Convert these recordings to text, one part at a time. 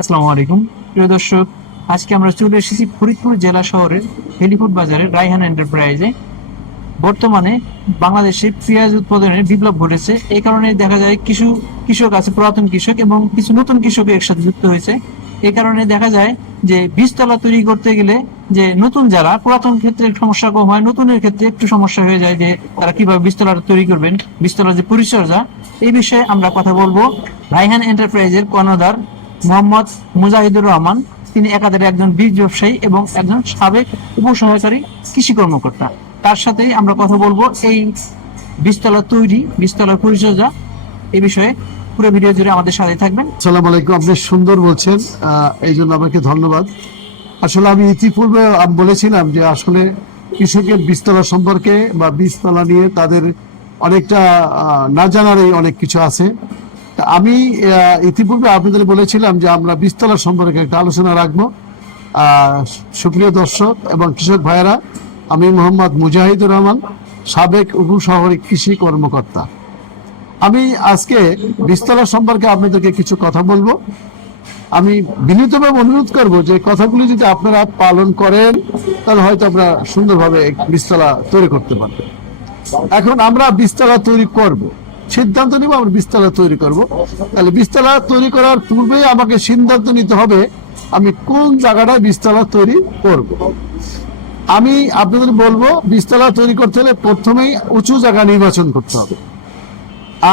আসসালামু আলাইকুম। প্রিয় দর্শক, আজকে আমরা চলে এসেছি ফরিদপুর জেলা শহরের হেলিফুড বাজারে রাইহান এন্টারপ্রাইজে। বর্তমানে বাংলাদেশে পেঁয়াজ উৎপাদনের বিপ্লব ঘটেছে। এই কারণে দেখা যায় কিছু কৃষক আছে, পুরাতন কৃষক এবং কিছু নতুন কৃষক একসাথে যুক্ত হয়েছে। এই কারণে দেখা যায় যে বীজতলা তৈরি করতে গেলে যে নতুন যারা পুরাতন ক্ষেত্রে সমস্যা কম হয়, নতুনের ক্ষেত্রে একটু সমস্যা হয়ে যায় যে তারা কীভাবে বীজতলা তৈরি করবেন, বীজতলার যে পরিচর্যা, এই বিষয়ে আমরা কথা বলব। রাইহান এন্টারপ্রাইজের কর্ণধার মোহাম্মদ মুজাহিদুর রহমান। তিনি একাধারে একজন বীজ ব্যবসায়ী এবং একজন সাবেক উপসহকারী কৃষি কর্মকর্তা। তার সাথেই আমরা কথা বলব এই বীজতলা তৈরি বীজতলার পরিচর্যা এই বিষয়ে। পুরো ভিডিও জুড়ে আমাদের সাথে থাকবেন। সালাম আলাইকুম, আপনি সুন্দর বলছেন এই জন্য আমাকে ধন্যবাদ। আসলে আমি ইতিপূর্বে বলেছিলাম যে আসলে কৃষকের বীজতলা সম্পর্কে বা বীজতলা নিয়ে তাদের অনেকটা না জানারই অনেক কিছু আছে। আমি ইতিপূর্বে আপনাদের বলেছিলাম যে আমরা বীজতলা সম্পর্কে একটা আলোচনা রাখব। সুপ্রিয় দর্শক এবং কৃষক ভাইয়েরা, আমি মোহাম্মদ মুজাহিদুর রহমান, সাবেক উপশহরী কৃষি কর্মকর্তা। আমি আজকে বিস্তলা সম্পর্কে আপনাদেরকে কিছু কথা বলব। আমি বিনীতভাবে অনুরোধ করব যে কথাগুলি যদি আপনারা পালন করেন, তাহলে হয়তো আমরা সুন্দরভাবে বিস্তলা তৈরি করতে পারব। এখন আমরা বিস্তলা তৈরি করব। সিদ্ধান্ত নিব, আমরা বিস্তারা তৈরি করব। তাহলে বিস্তলা তৈরি করার পূর্বেই আমাকে সিদ্ধান্ত নিতে হবে, আমি কোন জায়গাটায় বিস্তলা তৈরি করব। আমি আপনাদের বলব বিস্তলা তৈরি করতে হলে প্রথমেই উঁচু জায়গা নির্বাচন করতে হবে।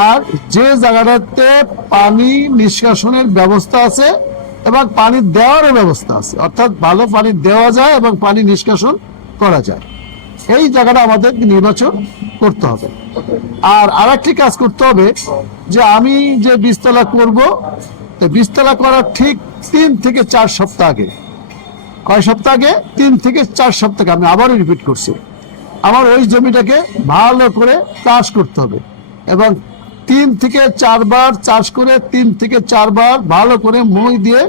আর যে জায়গাটাতে পানি নিষ্কাশনের ব্যবস্থা আছে এবং পানি দেওয়ারও ব্যবস্থা আছে, অর্থাৎ ভালো পানি দেওয়া যায় এবং পানি নিষ্কাশন করা যায়। এই জায়গাটা আমাদের নির্বাচন করতে হবে। আর আরেকটি কাজ করতে হবে যে আমি যে বীজতলা করব তো করার ঠিক তিন থেকে চার সপ্তাহ আগে। কয় সপ্তাহ আগে? তিন থেকে চার সপ্তাহ আমি আবারও রিপিট করছি। আমার ওই জমিটাকে ভালো করে চাষ করতে হবে এবং তিন থেকে চারবার চাষ করে তিন থেকে চারবার ভালো করে মই দিয়ে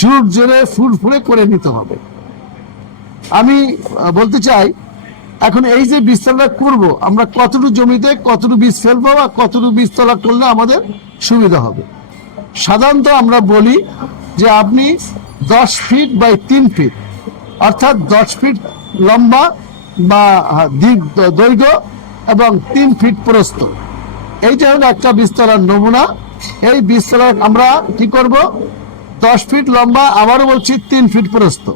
ঝুট জোরে ফুল ফুলে করে নিতে হবে। আমি বলতে চাই এখন এই যে বীজতলা করব, আমরা কতটুকু জমিতে কতটুকু বীজ ফেলব বা কতটুকু বীজতলা করলে আমাদের সুবিধা হবে? সাধারণত আমরা বলি যে আপনি দশ ফিট বাই তিন ফিট, অর্থাৎ দশ ফিট লম্বা বা দৈর্ঘ্য এবং তিন ফিট প্রস্থ। এইটা হলো একটা বিস্তলার নমুনা। এই বিস্তলার আমরা কি করব? দশ ফিট লম্বা, আবারও বলছি তিন ফিট প্রস্থ।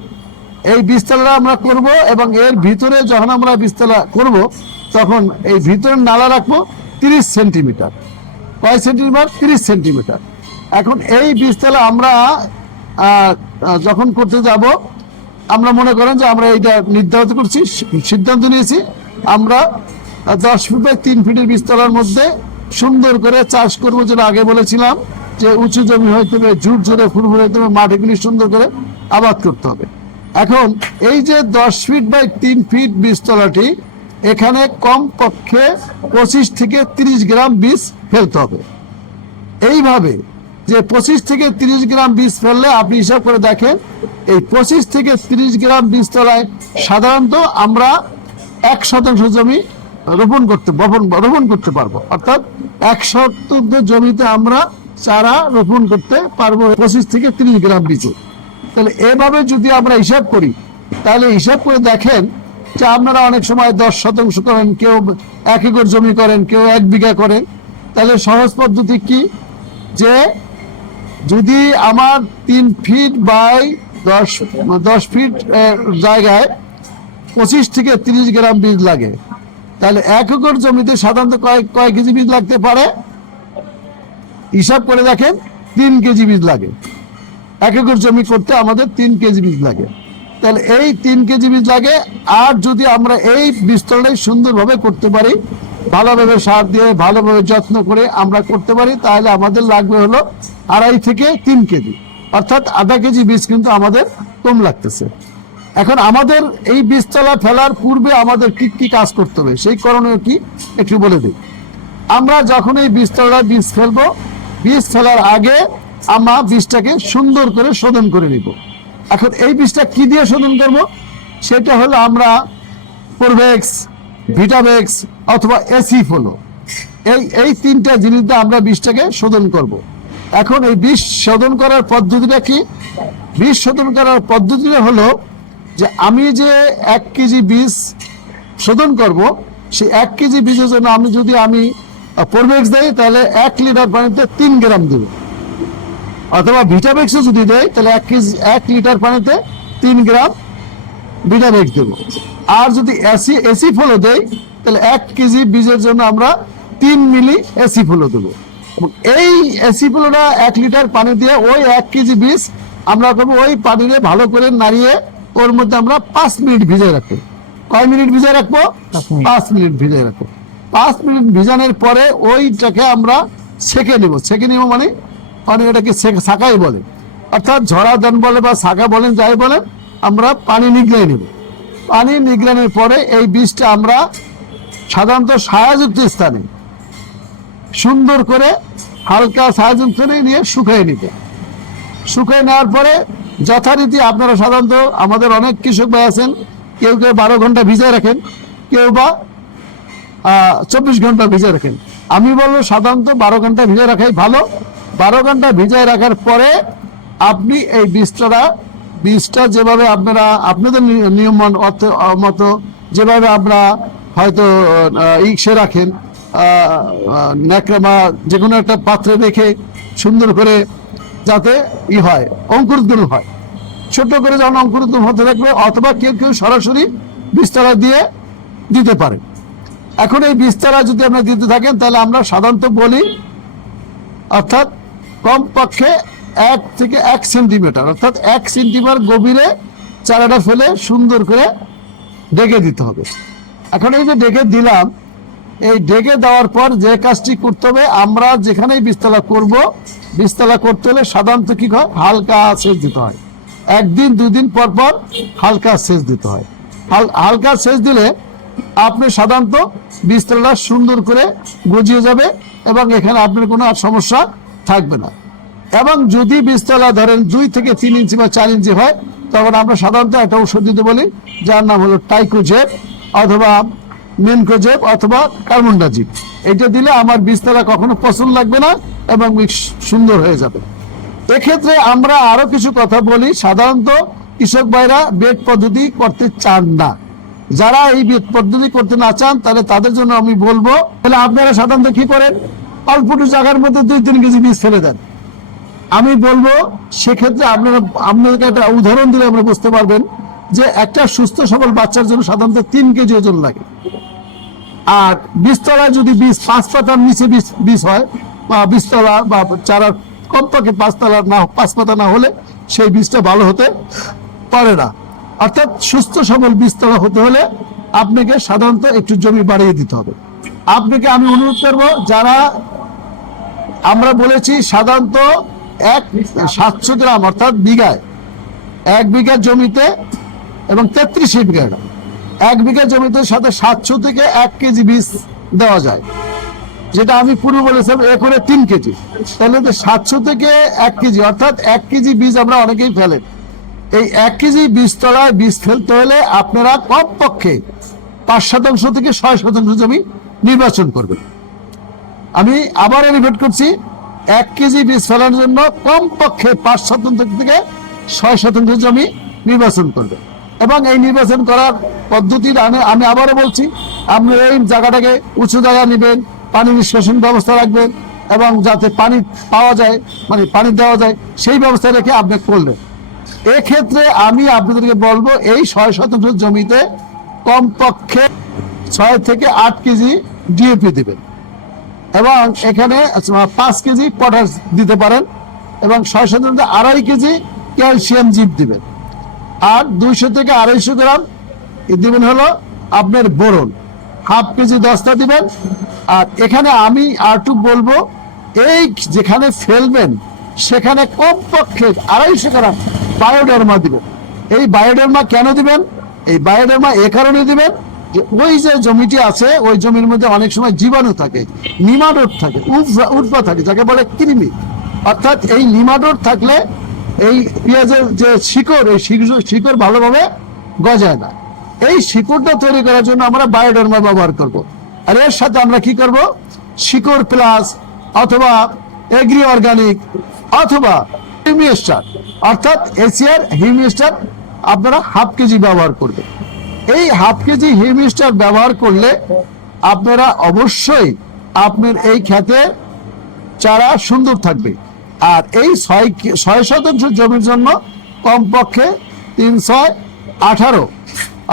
এই বিস্তলা আমরা করব এবং এর ভিতরে যখন আমরা বিস্তলা করব, তখন এই ভিতরে নালা রাখব তিরিশ সেন্টিমিটার। কয় সেন্টিমিটার? তিরিশ সেন্টিমিটার। এখন এই বীজতলা আমরা যখন করতে যাব, আমরা মনে করেন যে আমরা এইটা নির্ধারিত করছি সিদ্ধান্ত নিয়েছি। আমরা দশ ফিট বাই তিন ফিটের বীজতলার মধ্যে সুন্দর করে চাষ করব যেটা আগে বলেছিলাম, যে উঁচু জমি হইতে হবে জুট জোরে ফুরফুরে হইতে হবে মাটিগুলি সুন্দর করে আবাদ করতে হবে। এখন এই যে দশ ফিট বাই তিন ফিট বীজতলাটি এখানে কম পক্ষে পঁচিশ থেকে তিরিশ গ্রাম বীজ ফেলতে হবে। এইভাবে যে পঁচিশ থেকে তিরিশ গ্রাম বীজ ফেললে, আপনি হিসাব করে দেখেন, এই পঁচিশ থেকে তিরিশ গ্রাম বীজ তলায় সাধারণত আমরা এক শতাংশ জমি রোপণ করতে, বপন, রোপণ করতে পারব। অর্থাৎ এক শতাংশ জমিতে আমরা চারা রোপণ করতে পারব পঁচিশ থেকে তিরিশ গ্রাম বীজে। তাহলে এভাবে যদি আমরা হিসাব করি, তাহলে হিসাব করে দেখেন যে আপনারা অনেক সময় দশ শতাংশ করেন, কেউ এক একর জমি করেন, কেউ এক বিঘা করেন। তাহলে সহজ পদ্ধতি কি? যে যদি আমার তিন ফিট বাই দশ দশ ফিট জায়গায় পঁচিশ থেকে তিরিশ গ্রাম বীজ লাগে, তাহলে এক একর জমিতে সাধারণত কয়েক কয়েক কেজি বীজ লাগতে পারে? হিসাব করে দেখেন, তিন কেজি বীজ লাগে। এক একর জমি করতে আমাদের তিন কেজি বীজ লাগে। তাহলে এই তিন কেজি বীজ লাগে, আর যদি আমরা এই বীজতলাটাই সুন্দরভাবে করতে পারি, ভালোভাবে সার দিয়ে ভালোভাবে যত্ন করে আমরা করতে পারি, তাহলে আমাদের লাগবে হলো আড়াই থেকে তিন কেজি। অর্থাৎ আধা কেজি বীজ কিন্তু আমাদের কম লাগতেছে। এখন আমাদের এই বীজতলা ফেলার পূর্বে আমাদের কি কি কাজ করতে হবে? সেই করণীয় কি? একটু বলে দিই। আমরা যখন এই বীজতলায় বীজ ফেলব, বীজ ফেলার আগে আমরা বীজটাকে সুন্দর করে শোধন করে নিব। এখন এই বীজটা কি দিয়ে শোধন করব? সেটা হলো আমরা প্রোভেক্স ভিটাভেক্স অথবা এসি ফলো এই এই তিনটা জিনিস দিয়ে আমরা বীজটাকে শোধন করব। এখন এই বীজ শোধন করার পদ্ধতিটা কি? বীজ শোধন করার পদ্ধতিটা হলো যে আমি যে এক কেজি বীজ শোধন করব, সেই এক কেজি বীজের জন্য আমি যদি আমি প্রোভেক্স দেই, তাহলে এক লিটার পানিতে তিন গ্রাম দেবো। অথবা ভিটামিক্সও যদি দেয় তাহলে এক কেজি এক লিটার পানিতে তিন গ্রাম ভিটামিক্স দেবো। আর যদি এসি এসি ফলো দেয় তাহলে এক কেজি বীজের জন্য আমরা তিন মিলি এসি ফলো দেবো এই এসি ফলোটা এক লিটার পানি দিয়ে ওই এক কেজি বীজ আমরা করব ওই পানিতে ভালো করে নাড়িয়ে ওর মধ্যে আমরা পাঁচ মিনিট ভিজে রাখব। কয় মিনিট ভিজে রাখব? পাঁচ মিনিট। ভিজে রাখব। পাঁচ মিনিট ভিজানোর পরে ওইটাকে আমরা সেকে নেব। সেকে নেব মানে অনেক এটাকে সাকাই বলে। অর্থাৎ ঝরা দান বলে বা সাকা বলেন, যাই বলেন, আমরা পানি নিগড়ে নেব। পানি নিগড়ানোর পরে এই বীজটা আমরা সাধারণত ছায়াযুক্ত স্থানে সুন্দর করে হালকা ছায়াযুক্ত নিয়ে শুকিয়ে নিতে শুকিয়ে নেওয়ার পরে যথারীতি আপনারা সাধারণত আমাদের অনেক কৃষক ভাই আছেন, কেউ কেউ বারো ঘণ্টা ভিজায় রাখেন, কেউ বা চব্বিশ ঘণ্টা ভিজে রাখেন। আমি বলব সাধারণত বারো ঘণ্টা ভিজে রাখাই ভালো। বারো ঘণ্টা ভিজায় রাখার পরে আপনি এই বীজটা বীজটা যেভাবে আপনারা, আপনাদের নিয়ম অর্থ- মতো যেভাবে আমরা হয়তো ইসে রাখেন ন্যাকড়া বা যে কোনো একটা পাত্রে রেখে সুন্দর করে যাতে ই হয়, অঙ্কুরোদ্গম হয়। ছোট করে যখন অঙ্কুরোদ্গম হতে থাকবে, অথবা কেউ কেউ সরাসরি বিস্তারা দিয়ে দিতে পারে। এখন এই বিস্তারা যদি আপনারা দিতে থাকেন, তাহলে আমরা সাধারণত বলি, অর্থাৎ কমপক্ষে এক থেকে এক সেন্টিমিটার, অর্থাৎ এক সেন্টিমিটার গভীরে চারাটা ফেলে সুন্দর করে ডেকে দিতে হবে। এখন এই যে ডেকে দিলাম, এই ডেকে দেওয়ার পর যে কাজটি করতে হবে, আমরা যেখানেই বিস্তলা করব, বিস্তলা করতে হলে সাধারণত কি হয়? হালকা সেচ দিতে হয়। একদিন, দুদিন পর পর হালকা সেচ দিতে হয়। হাল- হালকা সেচ দিলে আপনি সাধারণত বিস্তলাটা সুন্দর করে গজিয়ে যাবে এবং এখানে আপনার কোনো আর সমস্যা থাকবে না। এবং যদি বীজতলা ধরেন দুই থেকে তিন ইঞ্চি বা চার ইঞ্চি হয়, তখন আমরা সাধারণত একটা ওষুধ দিতে বলি, যার নাম হলো টাইকোজেব অথবা মেনকোজেব অথবা কার্বনডাজিব এটা দিলে আমার বীজতলা কখনো পছন্দ লাগবে না এবং সুন্দর হয়ে যাবে। এক্ষেত্রে আমরা আরও কিছু কথা বলি। সাধারণত কৃষক ভাইরা বেড পদ্ধতি করতে চান না। যারা এই বেড পদ্ধতি করতে না চান, তাহলে তাদের জন্য আমি বলব, তাহলে আপনারা সাধারণত কি করেন? অল্প একটু জায়গার মধ্যে দুই তিন কেজি বীজ ফেলে দেন। আমি বলব, সেক্ষেত্রে আপনারা, আপনাদেরকে একটা উদাহরণ দিলে আমরা বুঝতে পারবেন যে একটা সুস্থ সবল বাচ্চার জন্য সাধারণত তিন কেজি ওজন লাগে। আর বীজতলায় যদি বীজ, পাঁচ পাতার নিচে বীজ বীজ হয়, বা বীজতলা বা চারা কমপক্ষে পাঁচতলা না, পাঁচ পাতা না হলে সেই বীজটা ভালো হতে পারে না। অর্থাৎ সুস্থ সবল বীজতলা হতে হলে আপনাকে সাধারণত একটু জমি বাড়িয়ে দিতে হবে। আপনাকে আমি অনুরোধ করব, যারা আমরা বলেছি সাধারণত এক সাতশো গ্রাম, অর্থাৎ বিঘায়। এক বিঘা জমিতে এবং তেত্রিশ বিঘা এক বিঘা জমিতে সাথে সাতশো থেকে এক কেজি বীজ দেওয়া যায়। যেটা আমি পূর্বে বলেছিলাম একরে তিন কেজি। তাহলে তো সাতশো থেকে এক কেজি, অর্থাৎ এক কেজি বীজ আমরা অনেকেই ফেলেন এই এক কেজি বীজ তলায় বীজ ফেলতে হলে আপনারা কমপক্ষে পাঁচ শতাংশ থেকে ছয় শতাংশ জমি নির্বাচন করবেন। আমি আবার রিপিট করছি, এক কেজি বীজ ফেলার জন্য কমপক্ষে পাঁচ শতাংশ থেকে ছয় শতাংশ জমি নির্বাচন করবে। এবং এই নির্বাচন করার পদ্ধতির আমি আবারও বলছি, আপনি এই জায়গাটাকে উঁচু জায়গা নেবেন, পানি নিষ্কাশন ব্যবস্থা রাখবেন, এবং যাতে পানি পাওয়া যায় মানে পানি দেওয়া যায়, সেই ব্যবস্থা রেখে আপনি করলেন। এক্ষেত্রে আমি আপনাদেরকে বলব, এই ছয় শতাংশ জমিতে কমপক্ষে ছয় থেকে আট কেজি ডিএপি দিবেন। এবং এখানে পাঁচ কেজি পটাশ দিতে পারেন এবং ছয় শতাংশ আড়াই কেজি ক্যালসিয়াম জিপ দিবেন। আর দুইশো থেকে আড়াইশো গ্রাম দিবেন হলো আপনার বোরন। হাফ কেজি দশটা দিবেন। আর এখানে আমি আরটু বলব, এই যেখানে ফেলবেন, সেখানে কমপক্ষে আড়াইশো গ্রাম বায়োডার্মা দিবেন। এই বায়োডার্মা কেন দিবেন? এই বায়োডার্মা এ কারণে দিবেন ওই যে জমিটি আছে, ওই জমির মধ্যে অনেক সময় জীবাণু থাকে, নিমাডোর থাকে উৎপা থাকে, যাকে বলে কৃমি। অর্থাৎ এই নিমাডোর থাকলে এই পেঁয়াজের যে শিকড়, এই শিকড়- ভালোভাবে গজায় না। এই শিকড়টা তৈরি করার জন্য আমরা বায়োডার্মা ব্যবহার করব। আর এর সাথে আমরা কি করব? শিকড় প্লাস অথবা এগ্রি অর্গানিক অথবা হিউমিস্টার অর্থাৎ এশিয়ার হিউমিস্টার আপনারা হাফ কেজি ব্যবহার করবেন। এই হাফ কেজি হিউমিস্টার ব্যবহার করলে আপনারা অবশ্যই আপনার এই ক্ষেতে চারা সুন্দর থাকবে। আর এই ছয় শতাংশ জমির জন্য কমপক্ষে তিন ছয় আঠারো,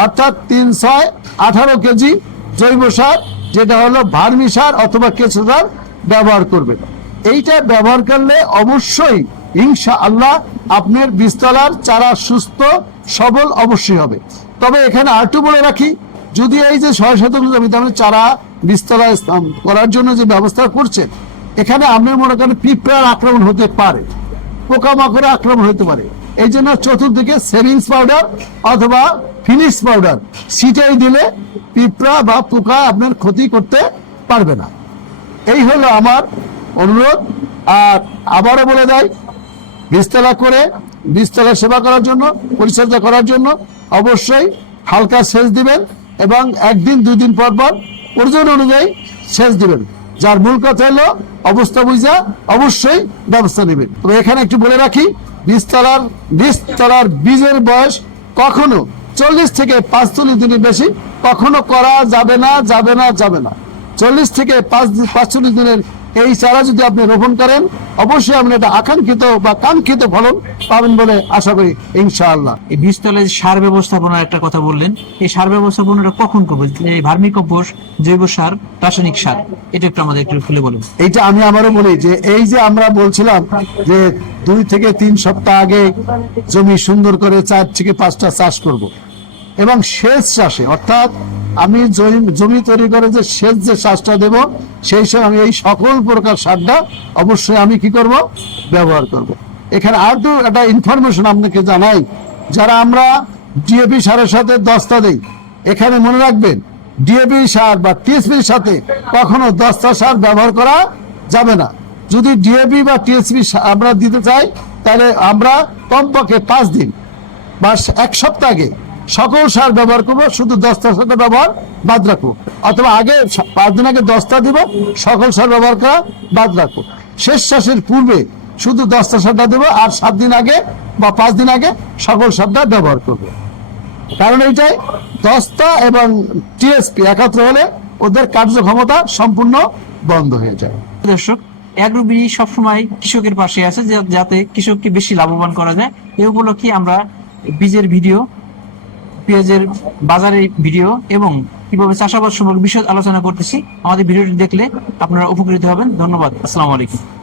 অর্থাৎ তিন ছয় আঠারো কেজি জৈব সার, যেটা হলো ভার্মি সার অথবা কেঁচো সার ব্যবহার করবেন। এইটা ব্যবহার করলে অবশ্যই ইনশা আল্লাহ আপনার বীজতলার চারা সুস্থ, সবল অবশ্যই হবে। তবে এখানে আরেকটু বলে রাখি, যদি এই যে ছয় শতাংশ জমিতে আপনি চারা স্থান করার জন্য যে ব্যবস্থা করছেন এখানে আপনি মনে করেন পিঁপড়ার আক্রমণ হতে পারে, পোকামাকড়ের আক্রমণ হতে পারে। এই জন্য চতুর্দিকে সেভিংস পাউডার অথবা ফিনিশ পাউডার সিটাই দিলে পিঁপড়া বা পোকা আপনার ক্ষতি করতে পারবে না। এই হলো আমার অনুরোধ। আর আবারও বলে দেয় বীজতলা করে বীজতলা সেবা করার জন্য, পরিচর্যা করার জন্য অবশ্যই হালকা সেচ দিবেন এবং একদিন দুই দিন পর পর প্রয়োজন অনুযায়ী সেচ দিবেন। যার মূল কথা হলো অবস্থা বুঝা, অবশ্যই ব্যবস্থা নেবেন। তবে এখানে একটু বলে রাখি, বীজতলার বীজতলার বীজের বয়স কখনো চল্লিশ থেকে পাঁচচল্লিশ দিনের বেশি, কখনো করা যাবে না যাবে না যাবে না। চল্লিশ থেকে পাঁচ, পাঁচচল্লিশ দিনের এই চারা যদি আপনি রোপণ করেন অবশ্যই আপনি একটা আকাঙ্ক্ষিত বা কাঙ্ক্ষিত ফলন পাবেন বলে আশা করি ইনশাআল্লাহ। এই বীজতলায় সার ব্যবস্থাপনার একটা কথা বললেন। এই সার ব্যবস্থাপনাটা কখন করব? এই ভার্মি কম্পোস্ট জৈব সার রাসায়নিক সার এটা একটু আমাদের একটু খুলে বলুন। এইটা আমি আবারও বলি যে এই যে আমরা বলছিলাম যে দুই থেকে তিন সপ্তাহ আগে জমি সুন্দর করে চার থেকে পাঁচটা চাষ করব। এবং সেচ চাষে অর্থাৎ আমি জমি- তৈরি করে যে সেচ যে চাষটা দেব, সেই সময় আমি এই সকল প্রকার সারটা অবশ্যই আমি কি করব? ব্যবহার করব। এখানে আর তো একটা ইনফরমেশন আপনাকে জানাই। যারা আমরা ডিএপি সারের সাথে দস্তা দেই, এখানে মনে রাখবেন ডিএপি সার বা টিএসপির সাথে কখনো দস্তা সার ব্যবহার করা যাবে না। যদি ডিএপি বা টিএসপি আমরা দিতে চাই, তাহলে আমরা কমপক্ষে পাঁচ দিন বা এক সপ্তাহ আগে সকল সার ব্যবহার করব, শুধু দস্তা সারটা ব্যবহার বাদ রাখব। অথবা আগে পাঁচ দিন আগে দস্তা দিব, সকল সার ব্যবহার করা বাদ রাখব। শেষ চাষের পূর্বে শুধু দস্তা সারটা দেবো আর সাত দিন আগে বা পাঁচ দিন আগে সকল সারটা ব্যবহার করব। কারণ এইটাই দস্তা এবং টিএসপি একাত্র হলে ওদের কার্যক্ষমতা সম্পূর্ণ বন্ধ হয়ে যায়। দর্শক অ্যাগ্রোবি সবসময় কৃষকের পাশে আছে যাতে কৃষককে বেশি লাভবান করা যায়। এই উপলক্ষে আমরা বীজের ভিডিও পেঁয়াজের বাজারের ভিডিও এবং কীভাবে চাষাবাদ সম্পর্কে বিশদ আলোচনা করতেছি, আমাদের ভিডিওটি দেখলে আপনারা উপকৃত হবেন। ধন্যবাদ। আসসালামু আলাইকুম।